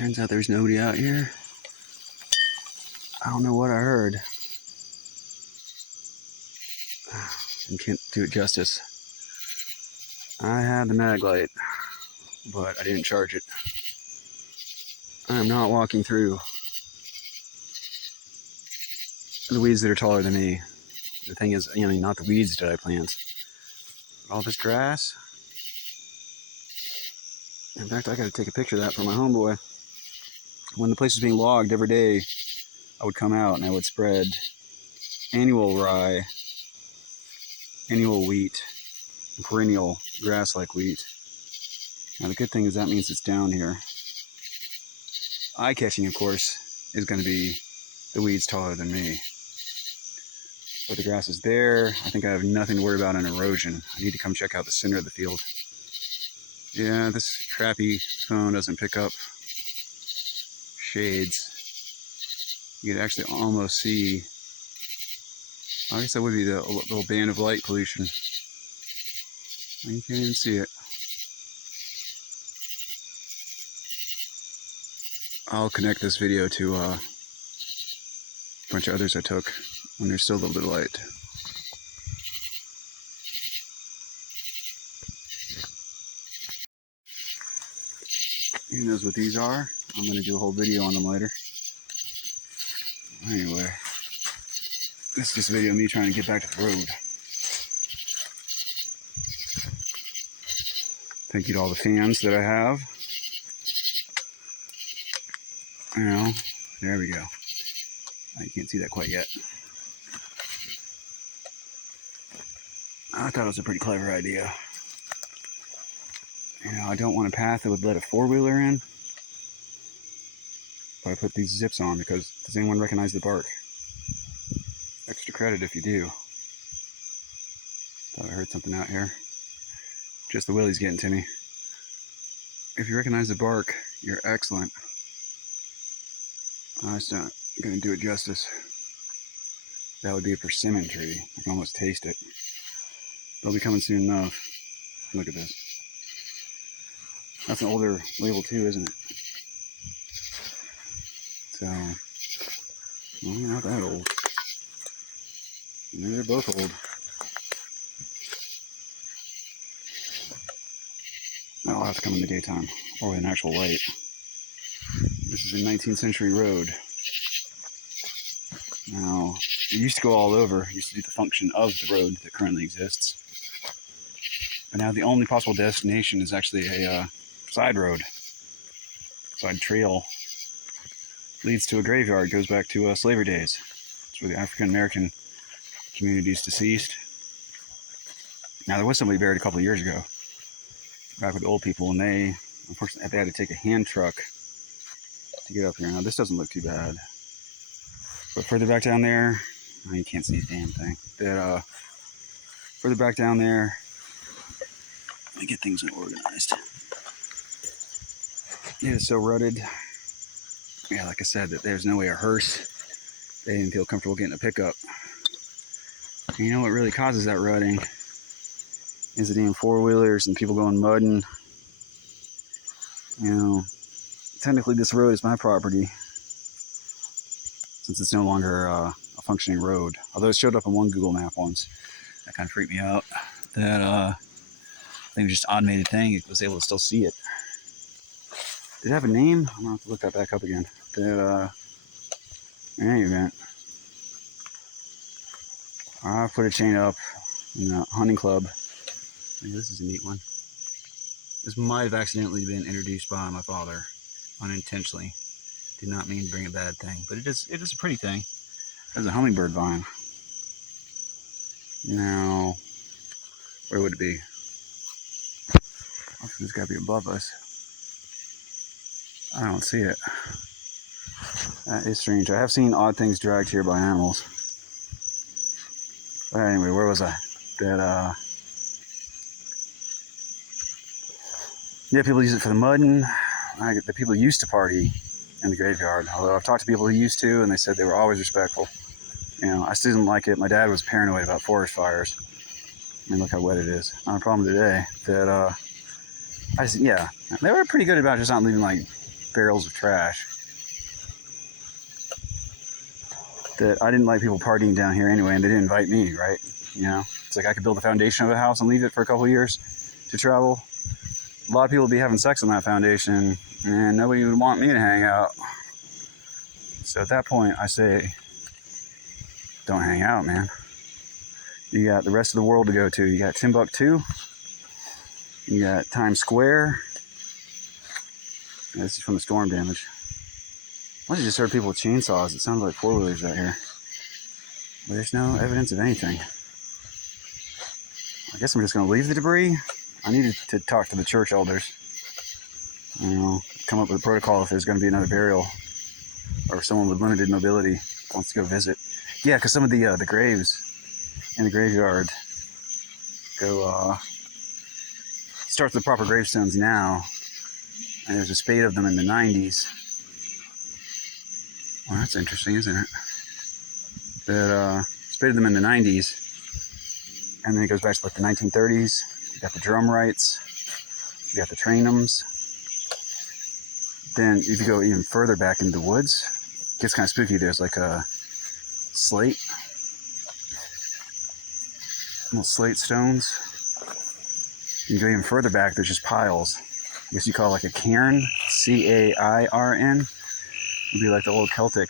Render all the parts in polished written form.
Turns out there's nobody out here. I don't know what I heard. I can't do it justice. I had the mag light, but I didn't charge it. I'm not walking through the weeds that are taller than me. The thing is, not the weeds that I plant, but all this grass. In fact, I gotta take a picture of that for my homeboy. When the place was being logged every day, I would come out and I would spread annual rye, annual wheat, and perennial grass-like wheat. Now the good thing is that means it's down here. Eye-catching, of course, is going to be the weeds taller than me. But the grass is there. I think I have nothing to worry about on erosion. I need to come check out the center of the field. Yeah, this crappy phone doesn't pick up shades. You could actually almost see, I guess that would be the little band of light pollution. You can't even see it. I'll connect this video to a bunch of others I took when there's still a little bit of light. Who knows what these are? I'm going to do a whole video on them later. Anyway, this is just a video of me trying to get back to the road. Thank you to all the fans that I have. There we go. You can't see that quite yet. I thought it was a pretty clever idea. I don't want a path that would let a four-wheeler in, but I put these zips on because does anyone recognize the bark? Extra credit if you do. Thought I heard something out here. Just the willies getting to me. If you recognize the bark, you're excellent. I'm just not going to do it justice. That would be a persimmon tree. I can almost taste it. They'll be coming soon enough. Look at this. That's an older label too, isn't it? So, well, not that old. They're both old. That'll have to come in the daytime, or with an actual light. This is a 19th century road. Now, it used to go all over. It used to do the function of the road that currently exists. But now the only possible destination is actually a side road. Side trail. Leads to a graveyard, goes back to slavery days. It's where the African American community is deceased. Now, there was somebody buried a couple of years ago, back with the old people, and they, unfortunately, they had to take a hand truck to get up here. Now, this doesn't look too bad. But further back down there, you can't see a damn thing. That further back down there, let me get things organized. It is so rutted. Yeah, like I said, that there's no way a hearse, they didn't feel comfortable getting a pickup. And you know what really causes that rutting is the damn four-wheelers and people going mudding. Technically this road is my property, since it's no longer a functioning road. Although it showed up on one Google map once. That kind of freaked me out. That I think it was just an automated thing. It was able to still see it. Did it have a name? I'm gonna have to look that back up again. That in any event, I put a chain up in the hunting club. This is a neat one. This might have accidentally been introduced by my father, unintentionally. Did not mean to bring a bad thing, but it is a pretty thing. There's a hummingbird vine. Now, where would it be? It's got to be above us. I don't see it. That is strange. I have seen odd things dragged here by animals. But anyway, where was I? Yeah, people use it for the mudding. The people used to party in the graveyard. Although I've talked to people who used to, and they said they were always respectful. I still didn't like it. My dad was paranoid about forest fires. I mean, look how wet it is. Not a problem today. They were pretty good about just not leaving like barrels of trash. That I didn't like people partying down here anyway, and they didn't invite me, right? You know, it's like I could build a foundation of a house and leave it for a couple of years to travel. A lot of people would be having sex on that foundation, and nobody would want me to hang out. So at that point, I say, don't hang out, man. You got the rest of the world to go to. You got Timbuktu. You got Times Square. This is from the storm damage. I just heard people with chainsaws. It sounds like four-wheelers out here. But there's no evidence of anything. I guess I'm just going to leave the debris. I needed to talk to the church elders. You know, come up with a protocol if there's going to be another burial, or if someone with limited mobility wants to go visit. Yeah, because some of the graves in the graveyard go start the proper gravestones now, and there's a spade of them in the 90s. Well, that's interesting, isn't it? That spade of them in the 90s, and then it goes back to like the 1930s. You got the drum rights, you got the trainums. Then if you go even further back into the woods, it gets kind of spooky. There's like a slate, little slate stones. You go even further back, there's just piles. I guess you call it like a cairn, C-A-I-R-N. Would be like the old Celtic,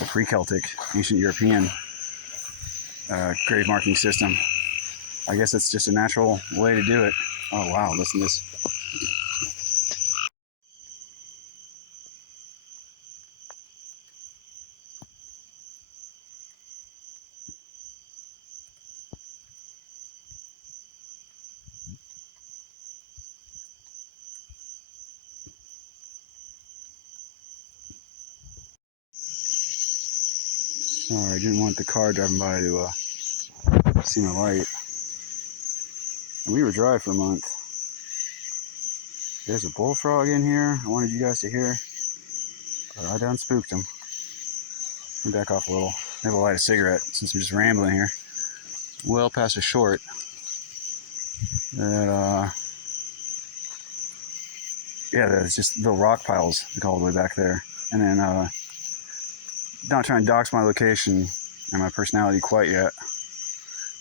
or pre-Celtic, ancient European grave marking system. I guess it's just a natural way to do it. Oh wow, listen to this. Sorry, I didn't want the car driving by to see my light. And we were dry for a month. There's a bullfrog in here I wanted you guys to hear, but I done spooked him. Let me back off a little. Maybe I'll light a cigarette since I'm just rambling here. Well past a short that yeah, there's just little rock piles like all the way back there. And then not trying to dox my location and my personality quite yet.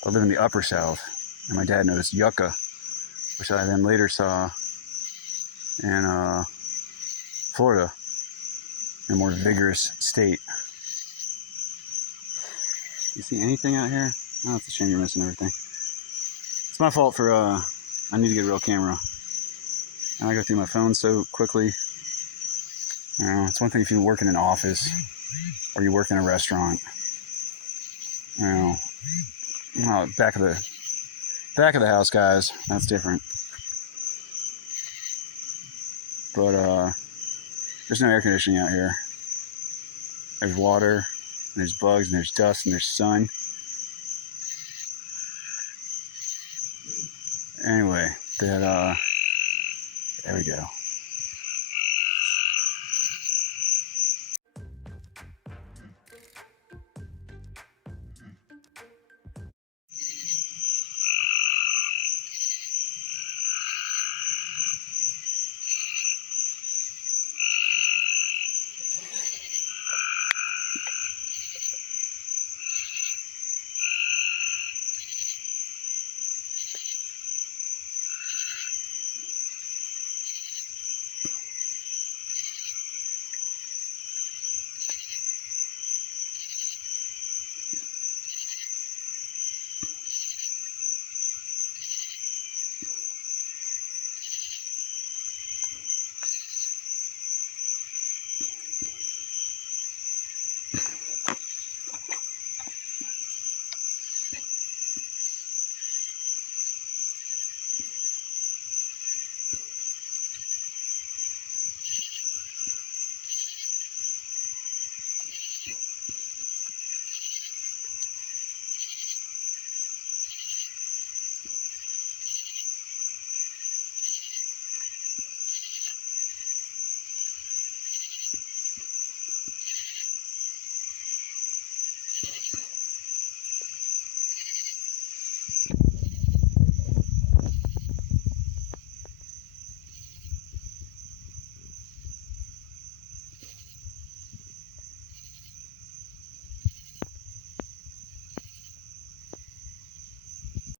I live in the upper south, and my dad noticed yucca, which I then later saw in Florida in a more vigorous state. You see anything out here? Oh, it's a shame you're missing everything. It's my fault for I need to get a real camera. And I go through my phone so quickly. You know, it's one thing if you work in an office or you work in a restaurant. You know, back of the house, guys. That's different. But there's no air conditioning out here. There's water, and there's bugs, and there's dust, and there's sun. Anyway, there we go.